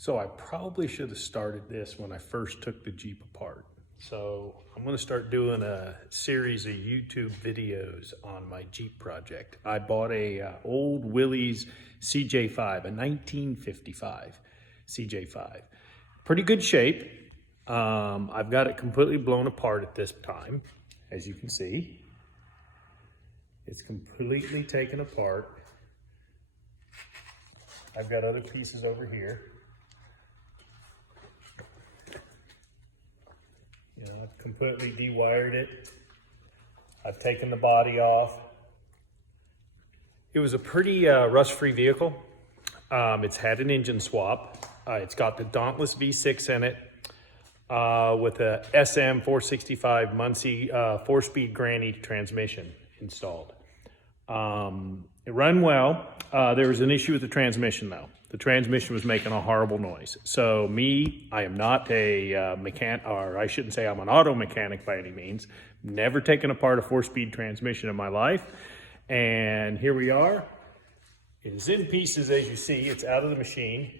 So I probably should have started this when I first took the Jeep apart. So I'm gonna start doing a series of YouTube videos on my Jeep project. I bought a old Willys CJ5, a 1955 CJ5. Pretty good shape. I've got it completely blown apart at this time, as you can see. It's completely taken apart. I've got other pieces over here. I've completely de-wired it. I've taken the body off. It was a pretty rust-free vehicle. It's had an engine swap. It's got the Dauntless V6 in it with a SM465 Muncie 4-speed granny transmission installed. It ran well. There was an issue with the transmission though. The transmission was making a horrible noise. So I am not a mechanic, or I shouldn't say I'm an auto mechanic by any means. Never taken apart a 4-speed transmission in my life. And here we are. It is in pieces, as you see. It's out of the machine.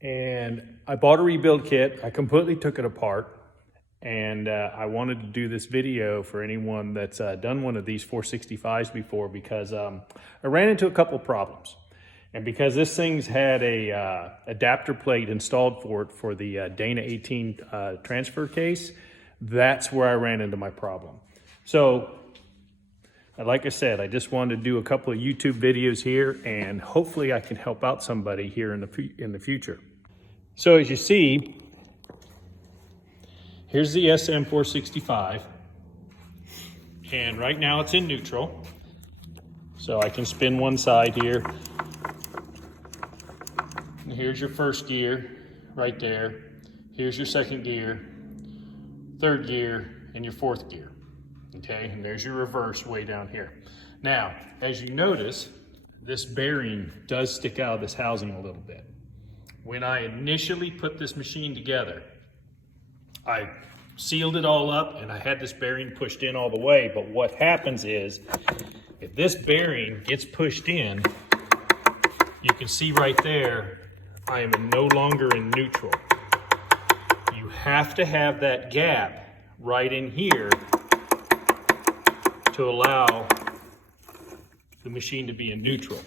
And I bought a rebuild kit. I completely took it apart. And I wanted to do this video for anyone that's done one of these 465s before, because I ran into a couple problems. And because this thing's had a adapter plate installed for it for the Dana 18 transfer case, that's where I ran into my problem. So, like I said, I just wanted to do a couple of YouTube videos here, and hopefully I can help out somebody here in the future. So as you see, here's the SM465, and right now it's in neutral. So I can spin one side here. And here's your first gear right there. Here's your second gear, third gear, and your fourth gear. Okay, and there's your reverse way down here. Now, as you notice, this bearing does stick out of this housing a little bit. When I initially put this machine together, I sealed it all up and I had this bearing pushed in all the way. But what happens is, if this bearing gets pushed in, you can see right there, I am no longer in neutral. You have to have that gap right in here to allow the machine to be in neutral.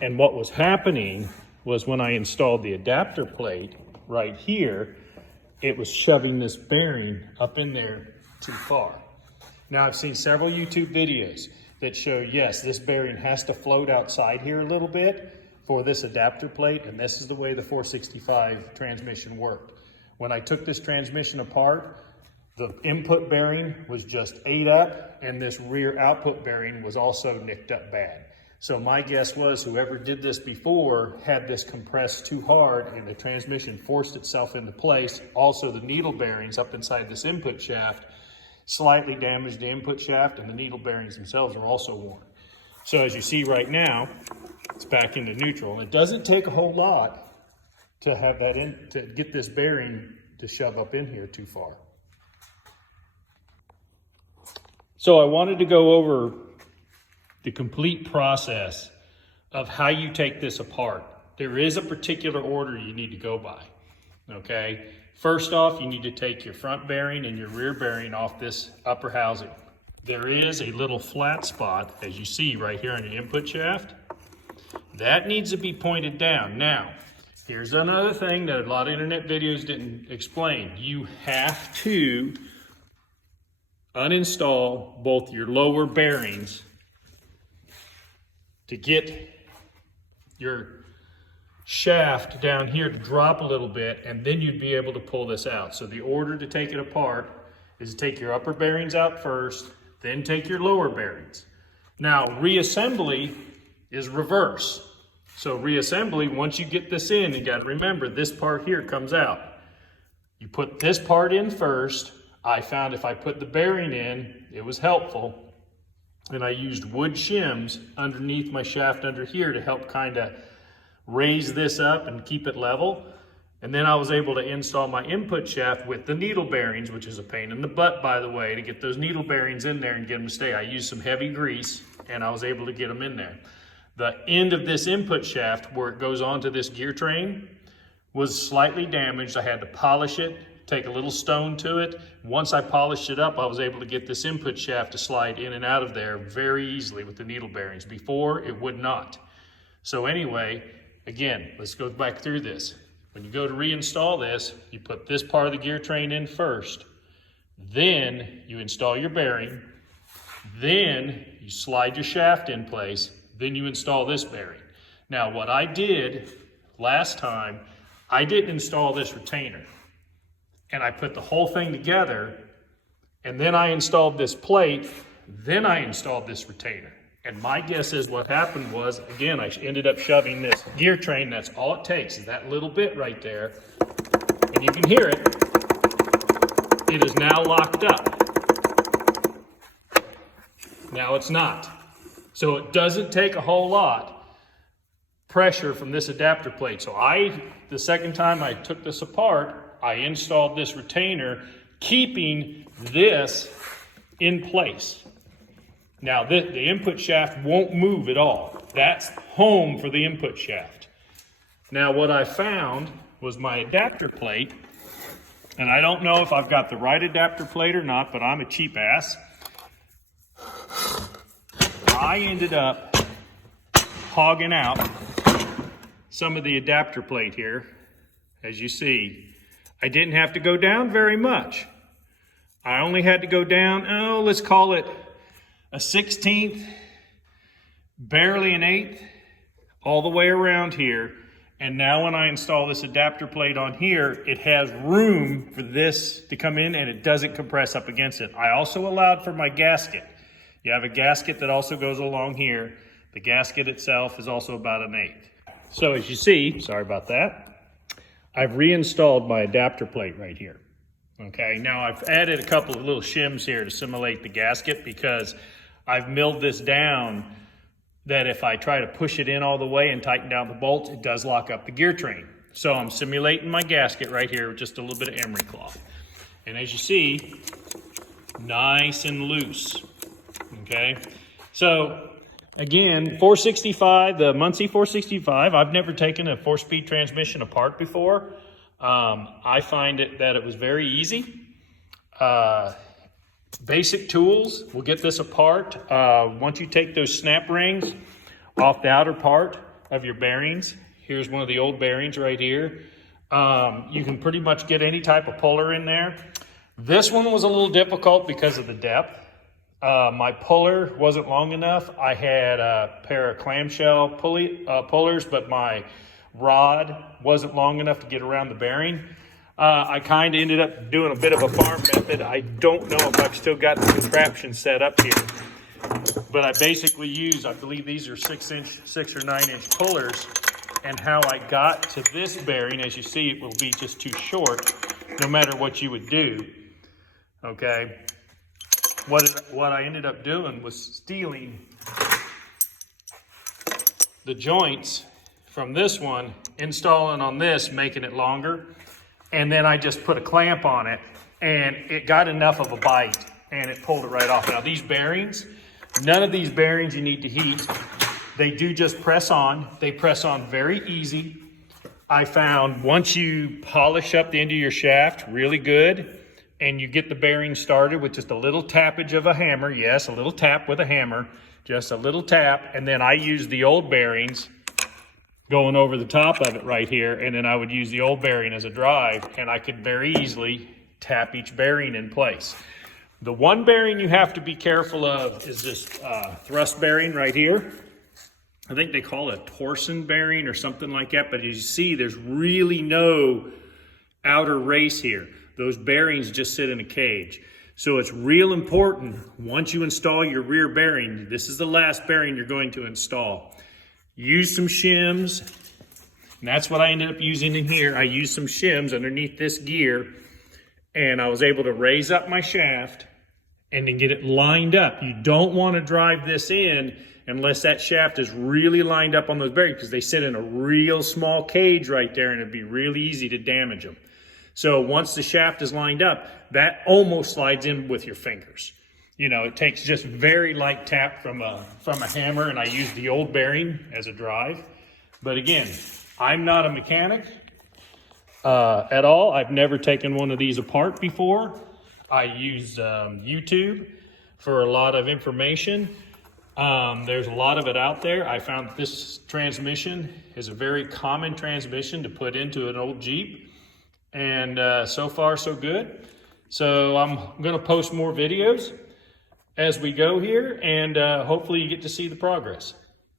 And what was happening was, when I installed the adapter plate right here, it was shoving this bearing up in there too far. Now, I've seen several YouTube videos that show, yes, this bearing has to float outside here a little bit for this adapter plate, and this is the way the 465 transmission worked. When I took this transmission apart, the input bearing was just ate up, and this rear output bearing was also nicked up bad. So my guess was, whoever did this before had this compressed too hard and the transmission forced itself into place. Also, the needle bearings up inside this input shaft slightly damaged the input shaft, and the needle bearings themselves are also worn. So as you see right now, it's back into neutral. It doesn't take a whole lot to have that to get this bearing to shove up in here too far. So I wanted to go over the complete process of how you take this apart. There is a particular order you need to go by, okay? First off, you need to take your front bearing and your rear bearing off this upper housing. There is a little flat spot, as you see right here on the input shaft. That needs to be pointed down. Now, here's another thing that a lot of internet videos didn't explain. You have to uninstall both your lower bearings to get your shaft down here to drop a little bit, and then you'd be able to pull this out. So the order to take it apart is to take your upper bearings out first, then take your lower bearings. Now, reassembly is reverse. So reassembly, once you get this in, you gotta remember this part here comes out. You put this part in first. I found if I put the bearing in, it was helpful. And I used wood shims underneath my shaft under here to help kind of raise this up and keep it level. And then I was able to install my input shaft with the needle bearings, which is a pain in the butt, by the way, to get those needle bearings in there and get them to stay. I used some heavy grease and I was able to get them in there. The end of this input shaft where it goes onto this gear train was slightly damaged. I had to polish it, take a little stone to it. Once I polished it up, I was able to get this input shaft to slide in and out of there very easily with the needle bearings. Before, it would not. So anyway, again, let's go back through this. When you go to reinstall this, you put this part of the gear train in first, then you install your bearing, then you slide your shaft in place, then you install this bearing. Now what I did last time, I didn't install this retainer, and I put the whole thing together, and then I installed this plate, then I installed this retainer. And my guess is what happened was, again, I ended up shoving this gear train, that's all it takes, is that little bit right there, and you can hear it. It is now locked up. Now it's not. So it doesn't take a whole lot pressure from this adapter plate. So the second time I took this apart, I installed this retainer, keeping this in place. Now the input shaft won't move at all. That's home for the input shaft. Now what I found was my adapter plate, and I don't know if I've got the right adapter plate or not, but I'm a cheap ass. I ended up hogging out some of the adapter plate here. As you see, I didn't have to go down very much. I only had to go down, let's call it a 1/16, barely an 1/8, all the way around here. And now when I install this adapter plate on here, it has room for this to come in and it doesn't compress up against it. I also allowed for my gasket. You have a gasket that also goes along here. The gasket itself is also about an 1/8. So as you see, sorry about that, I've reinstalled my adapter plate right here. Okay, now I've added a couple of little shims here to simulate the gasket because I've milled this down that if I try to push it in all the way and tighten down the bolts, it does lock up the gear train. So I'm simulating my gasket right here with just a little bit of emery cloth. And as you see, nice and loose, okay? So again, 465, the Muncie 465, I've never taken a 4-speed transmission apart before. I find that it was very easy. Basic tools will get this apart. Once you take those snap rings off the outer part of your bearings, here's one of the old bearings right here. You can pretty much get any type of puller in there. This one was a little difficult because of the depth. My puller wasn't long enough. I had a pair of clamshell pullers, but my rod wasn't long enough to get around the bearing. I kind of ended up doing a bit of a farm method. I don't know if I've still got the contraption set up here, but I basically use, I believe these are 6 or 9 inch pullers, and how I got to this bearing, as you see, it will be just too short no matter what you would do. Okay, what I ended up doing was stealing the joints from this one, installing on this, making it longer, and then I just put a clamp on it, and it got enough of a bite, and it pulled it right off. Now these bearings, none of these bearings you need to heat. They do just press on. They press on very easy. I found once you polish up the end of your shaft really good, and you get the bearing started with just a little tappage of a hammer, yes, a little tap with a hammer, just a little tap, and then I use the old bearings going over the top of it right here, and then I would use the old bearing as a drive, and I could very easily tap each bearing in place. The one bearing you have to be careful of is this thrust bearing right here. I think they call it a torsion bearing or something like that, but as you see, there's really no outer race here. Those bearings just sit in a cage. So it's real important, once you install your rear bearing, this is the last bearing you're going to install. Use some shims, and that's what I ended up using in here. I used some shims underneath this gear, and I was able to raise up my shaft and then get it lined up. You don't want to drive this in unless that shaft is really lined up on those bearings, because they sit in a real small cage right there, and it'd be really easy to damage them. So once the shaft is lined up, that almost slides in with your fingers. You know, it takes just very light tap from a hammer, and I use the old bearing as a drive. But again, I'm not a mechanic at all. I've never taken one of these apart before. I use YouTube for a lot of information. There's a lot of it out there. I found this transmission is a very common transmission to put into an old Jeep. And so far, so good. So I'm going to post more videos as we go here, and hopefully you get to see the progress.